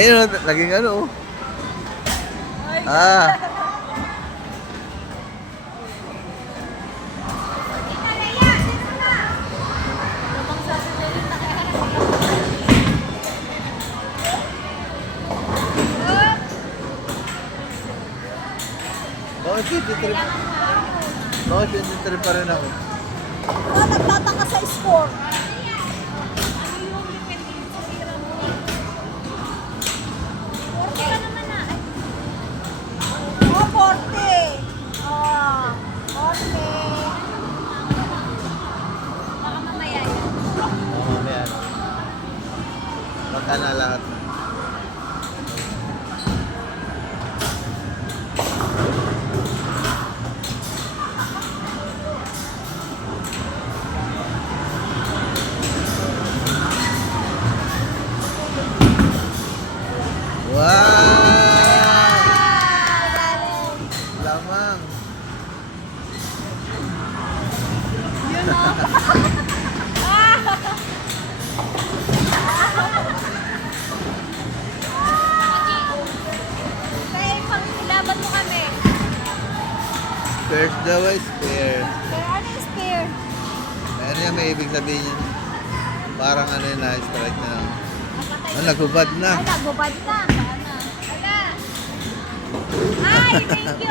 Ayun, naging ano. Ah. Bakit 23? Bakit 23 pa rin ako? Nagtataka sa score. Oh, 40. Oh, 40. Baka mamaya yan. Mamaya. Baka na lahat. Wow! Lamang. Yun o. Kaya pang-laban mo kami. Spares daw ay spare. Pero ano yung spear? Ano yan, may ibig sabihin yun? Parang ano yun, na-strike na lang. Napatay Ah, nagubad na. Ay, nagubad na. Wala. Ay, thank you.